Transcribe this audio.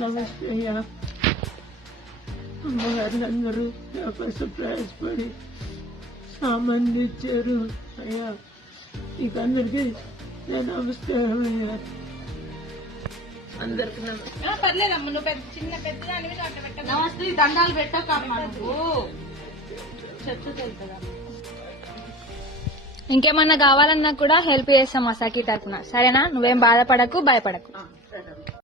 నమస్తే అయ్యా. అమ్మగారులందరూ నా కోసం ప్రయాసపడి సామాన్లు ఇచ్చారు అయ్యా. మీకు అందరికీ నేను నమస్కారం అయ్యా. అందరికి పర్లేదమ్మ, నువ్వు చిన్న పెద్దదానివి నమస్తే. దండాలు పెట్టకమ్మా నువ్వు. ఇంకేమన్నా కావాలన్నా కూడా హెల్ప్ చేస్తాం మా సఖీ తరఫున. సరేనా? నువ్వేం బాధపడకు, భయపడకు.